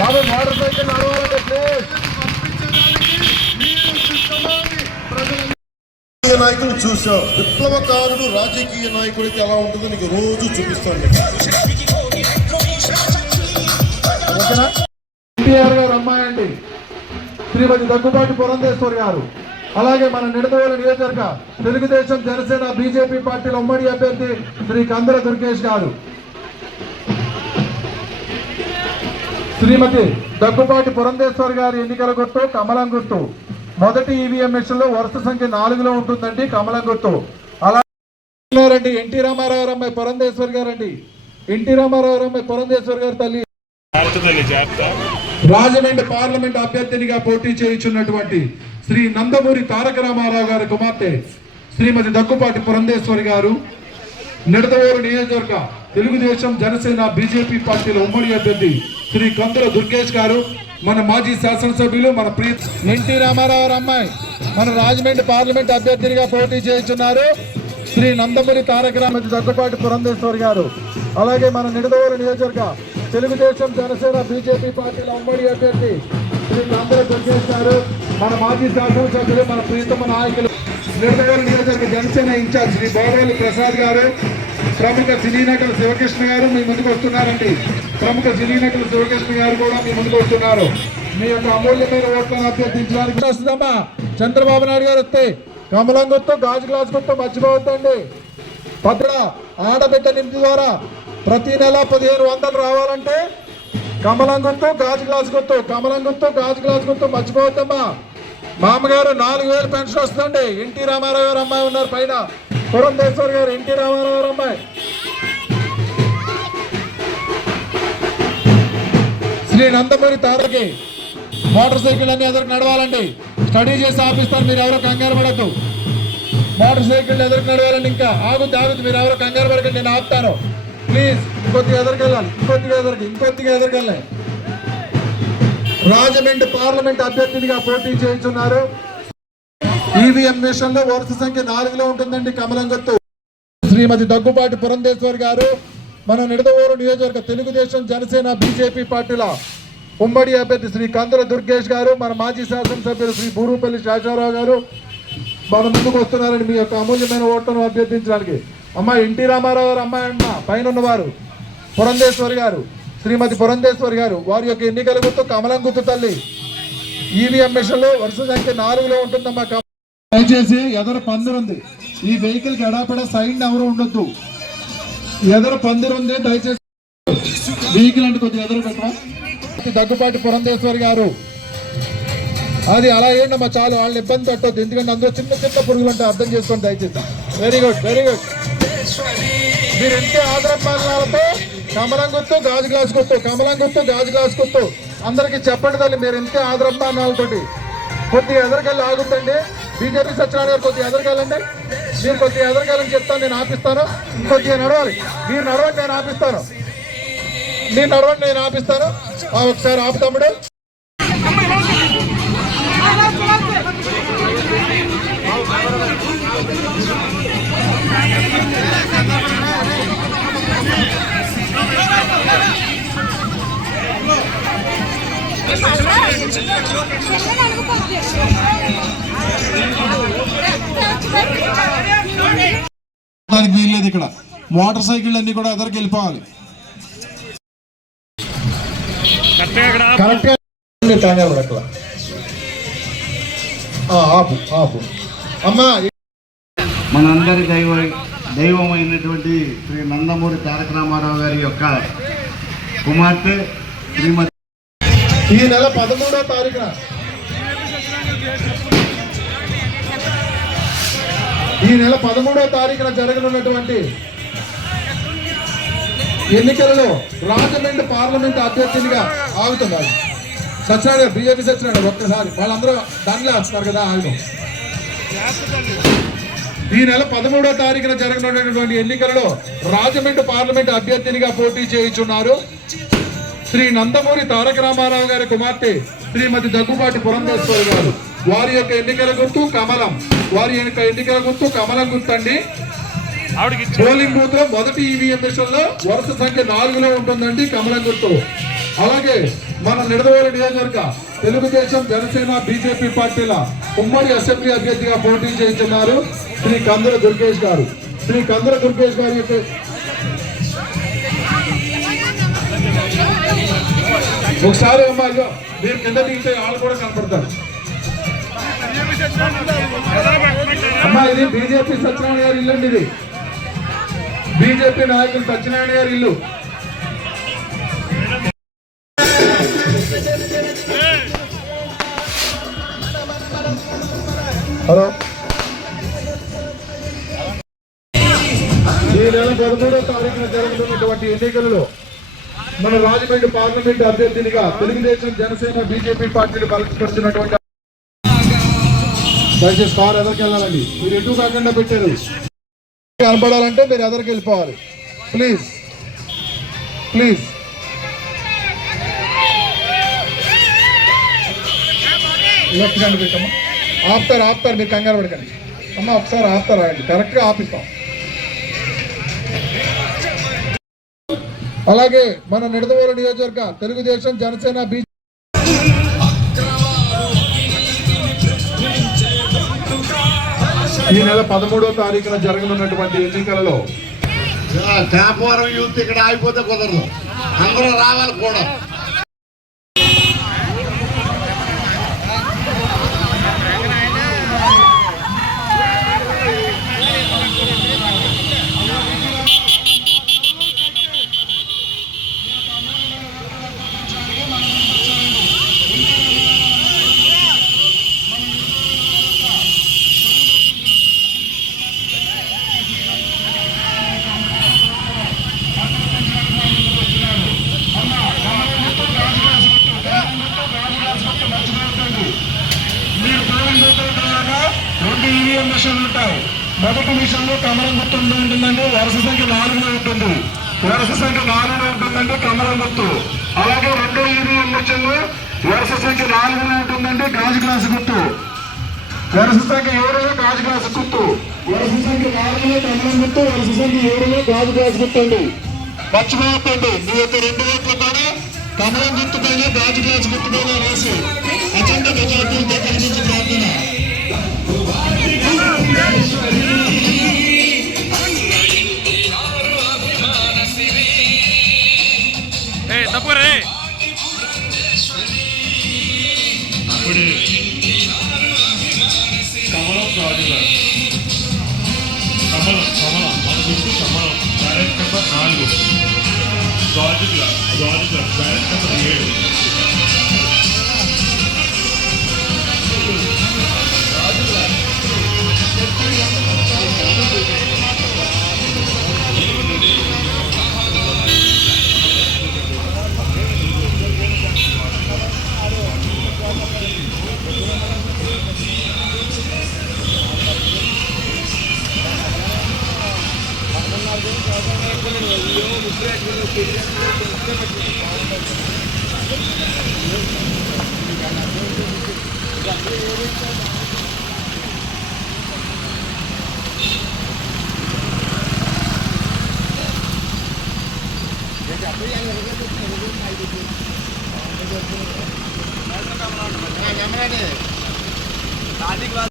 బాబు motor cycle నడవాలంటే నాయకులు చూసావు. విప్లవకారుడు రాజకీయ నాయకుడికి ఎలా ఉంటుందో నీకు రోజు చూపిస్తాను. ఎన్టీఆర్ గారు అమ్మాయి అండి శ్రీమతి దగ్గుబాటి పురంధేశ్వరి గారు. అలాగే మన నిడదవోలు నియోజకవర్గ తెలుగుదేశం జనసేన బీజేపీ పార్టీల ఉమ్మడి అభ్యర్థి శ్రీ కందర దుర్గేష్ గారు. శ్రీమతి దగ్గుబాటి పురంధేశ్వరి గారి ఎన్నికల గుర్తు కమలం గుర్తు. మొదటి ఈవీఎం మిషన్ లో వరుస సంఖ్య 4లో ఉంటుందండి కమలం గుర్తు. అలాగే ఎన్టీ రామారావు గారు అమ్మాయి పురంధేశ్వరి గారు అండి. ఎన్టీ రామారావు గారు అమ్మాయి పురంధేశ్వరి గారి తల్లి రాజమండ్రి పార్లమెంట్ అభ్యర్థినిగా పోటీ చేయుచున్నటువంటి శ్రీ నందమూరి తారక రామారావు గారి కుమార్తె శ్రీమతి దగ్గుపాటి పురంధేశ్వరి గారు. నిడదవోలు నియోజకవర్గ తెలుగుదేశం జనసేన బీజేపీ పార్టీల ఉమ్మడి అభ్యర్థి శ్రీ కందుల దుర్గేష్ గారు. మన మాజీ శాసనసభ్యులు మన ప్రియ ఎన్టీ రామారావు గారు అమ్మాయి మన రాజమండ్రి పార్లమెంట్ అభ్యర్థినిగా పోటీ చేయుచున్నారు శ్రీ నందమూరి తారక రామారావు దగ్గుపాటి పురంధేశ్వరి గారు. అలాగే మన నిడదవోలు నియోజకవర్గ తెలుగుదేశం జనసేన బీజేపీ పార్టీల ఉమ్మడి అభ్యర్థి శ్రీ కందుల దుర్గేష్ గారు. మన మాజీ శాసనసభ్యులు మన ప్రియతమ నాయకులు నిడదవోలు నియోజకవర్గ జనసేన ఇన్ఛార్జ్ శ్రీ బోడేలు ప్రసాద్ గారు. ప్రముఖ సినీ నటులు శివకృష్ణ గారు మీ ముందుకు వస్తున్నారండి. ప్రముఖ సినీ నటులు శివకృష్ణ గారు కూడా మీ ముందుకు వస్తున్నారు. మీ యొక్క అమూల్యమైన ఓట్లను అభ్యర్థించడానికి వస్తుందమ్మా. చంద్రబాబు నాయుడు గారు వస్తే కమలం గుర్తు గాజు గ్లాస్ గుర్తు మర్చిపోవద్దండి. భద్ర ఆడబిడ్డ నిధి ద్వారా ప్రతి నెల 1500 రావాలంటే కమలం గుర్తు గాజు గ్లాస్ గుర్తు, కమలం గుర్తు గాజు గ్లాస్ గుర్తు మర్చిపోవద్దమ్మా. మామగారు 4000 పెన్షన్ వస్తుందండి. ఎన్టీ రామారావు గారు అమ్మాయి ఉన్నారు పైన పురంధేశ్వరి గారు. ఎన్టీ రామారావు గారు అమ్మాయి శ్రీ నందమూరి తారకి మోటార్ సైకిల్ అన్ని ఎదురు నడవాలండి. స్టడీ చేసి ఆపిస్తారు, మీరు ఎవరో కంగారు పడద్దు. మోటార్ సైకిల్ ఎదురు నడవాలండి. ఇంకా ఆగుద్ది మీరు ఎవరో కంగారు పడకండి, నేను ఆపుతాను ప్లీజ్. ఇంకొద్దిగా ఎదురుకెళ్ళాలి, ఇంకొద్దిగా ఎదురుకెళ్ళాలి. రాజమండ్రి పార్లమెంట్ అభ్యర్థినిగా పోటీ చేయించున్నారు. ఈవీఎం మిషన్ లో వరుస సంఖ్య 4లో ఉంటుందండి కమలం గుర్తు. శ్రీమతి దగ్గుబాటి పురంధేశ్వరి గారు మన నిడదవోలు నియోజకవర్గ తెలుగుదేశం జనసేన బీజేపీ పార్టీల ఉమ్మడి అభ్యర్థి శ్రీ కందుల దుర్గేష్ గారు. మన మాజీ శాసనసభ్యులు శ్రీ బూరుపల్లి శేషారావు గారు మన ముందుకు వస్తున్నారని మీ యొక్క అమూల్యమైన ఓట్లను అభ్యర్థించడానికి. అమ్మ ఎన్టీ రామారావు గారు అమ్మాయి అమ్మ పైన ఉన్నవారు పురంధేశ్వరి గారు, శ్రీమతి పురంధేశ్వరి గారు. వారి యొక్క ఎన్నికల గుర్తు కమలం గుర్తు తల్లి. ఈవీఎం మిషన్ లో వరుస సంఖ్య 4లో ఉంటుందమ్మా. దయచేసి ఎదరు పందిరుంది, ఈ వెహికల్ కి ఎడాపెడా సైడ్ ఎవరు ఉండొద్దు. ఎదరు పందిరుంది, దయచేసి వెహికల్ అంటే కొద్దిగా ఎదురు పెట్టమా. దగ్గుపాటి పురంధేశ్వరి గారు అది అలా ఏంటమ్మా చాలు, వాళ్ళని ఇబ్బంది పెట్టద్దు. ఎందుకంటే అందులో చిన్న చిన్న పురుగులు అంటే అర్థం చేసుకోండి దయచేసి. Very good very good. మీరు ఎంతో ఆదరపాలతో కమలం గుర్తు గాజు గ్లాస్ గుర్తు, కమలం గుర్తు గాజు గ్లాస్ గుర్తు అందరికి చెప్పండి తల్లి. మీరు ఎంతో ఆదరపాలతోటి కొద్దిగా ఎదురుకెళ్ళి ఆగుతండి. బీజేపీ సత్యనారాయణ గారు కొద్దిగా ఎదురుకెళ్ళండి. మీరు కొద్దిగా ఎదురుకెళ్ళని చెప్తాను, నేను ఆపిస్తాను. ఇంకొద్దిగా నడవాలి, మీరు నడవండి నేను ఆపిస్తాను. మీరు నడవండి నేను ఆపిస్తాను. ఒకసారి ఆపు తమ్ముడు. దానికి వీల్లేదు. ఇక్కడ మోటార్ సైకిల్ అన్ని కూడా ఎదరికి వెళ్ళిపోవాలి. అమ్మా మనందరి దైవమైనటువంటి శ్రీ నందమూరి తారక రామారావు గారి యొక్క కుమార్తె శ్రీమతి ఈ నెల 13వ తారీఖున జరగనున్నటువంటి ఎన్నికలలో రాజమండ్రి పార్లమెంట్ అభ్యర్థినిగా ఆగుతున్నారు. సత్యనారాయణ బీజేపీ సత్యనారాయణ ఒక్కసారి వాళ్ళందరూ దానిలో వస్తున్నారు కదా ఆయుధం. ఈ నెల 13వ తారీఖున జరగనున్నటువంటి ఎన్నికలలో రాజమండ్రి పార్లమెంట్ అభ్యర్థినిగా పోటీ చేయుచున్నారు శ్రీ నందమూరి తారక రామారావు గారి కుమార్తె శ్రీమతి దగ్గుబాటి పురంధేశ్వరి గారు. వారి యొక్క ఎన్నికల గుర్తు కమలం. కమలం గుర్తండి. పోలింగ్ బూత్ లో మొదటి ఈవీఎం మిషన్ లో వరుస సంఖ్య 4లో ఉంటుందండి కమలం గుర్తు. అలాగే మన నిడదవోలు నియోజకవర్గ తెలుగుదేశం జనసేన బీజేపీ పార్టీల ఉమ్మడి అసెంబ్లీ అభ్యర్థిగా పోటీ చేస్తున్నారు శ్రీ కందుల దుర్గేష్ గారు. శ్రీ కందుల దుర్గేష్ గారి యొక్క ఒకసారి అమ్మాయిలో మీరు కింద దిగితే వాళ్ళు కూడా కనపడతారు. అమ్మా ఇది బీజేపీ సత్యనారాయణ గారి ఇల్లు అండి. ఇది బీజేపీ నాయకులు సత్యనారాయణ గారి ఇల్లు. హలో, ఈ నెల 13వ తారీఖున జరుగుతున్నటువంటి ఎన్నికలలో మన రాజమండ్రి పార్లమెంట్ అభ్యర్థినిగా తెలుగుదేశం జనసేన బీజేపీ పార్టీలు బలపరుస్తున్నటువంటి దయచేసి కారు ఎదరికి వెళ్ళాలండి. మీరు ఎటు కాకుండా పెట్టారు. కనపడాలంటే మీరు ఎదరికి వెళ్ళిపోవాలి. Please please. లెఫ్ట్ హ్యాండ్ పెట్టమ్మా. ఆపుతారు మీరు కంగారు పడకండి అమ్మ. ఒకసారి ఆపుతారు అండి, కరెక్ట్గా ఆపిస్తాం. అలాగే మన నిడదవోలు నియోజకవర్గ తెలుగుదేశం జనసేన బీజేపీ ఈ నెల 13వ తారీఖున జరగనున్నటువంటి ఎన్నికలలో కాపవరం యూత్ ఇక్కడ ఆగిపోతే కుదరదు, అందరూ రావాలి కూడా. రెండు ఈవీఎం మిషన్లు ఉంటాయి. మొదటి మిషన్లో కమలం గుర్తు ఉంటుందండి, వరుస సంఖ్య 4 ఉంటుంది. వరుస సంఖ్య 4 ఉంటుందండి కమలం గుర్తు. అలాగే రెండు ఈవీఎం మిషన్లు వరుస సంఖ్య 4 ఉంటుందండి గాజు గ్లాసు గుర్తు. వరుస సంఖ్య 7లో గాజు గ్లాసు గుర్తు. వరుస సంఖ్య 4లో కమలం గుర్తు. వరుస సంఖ్య 7లో గాజు గ్లాసు గుర్తు అండి. మర్చిపోవద్దండి. మీ యొక్క 2 ఓట్లు కూడా కమలం గుర్తు పైన గాజు గ్లాసు గుర్తు పైన రాసి అత్యంత మెజార్టీలతో కలిగించి ప్రార్థన. తప్పురే కమలం గాజుల కమలం మన గుర్తు కమలం. బ్యాలెట్ నెంబర్ 4 గాజుల బ్యాలెట్ నెంబర్ 7.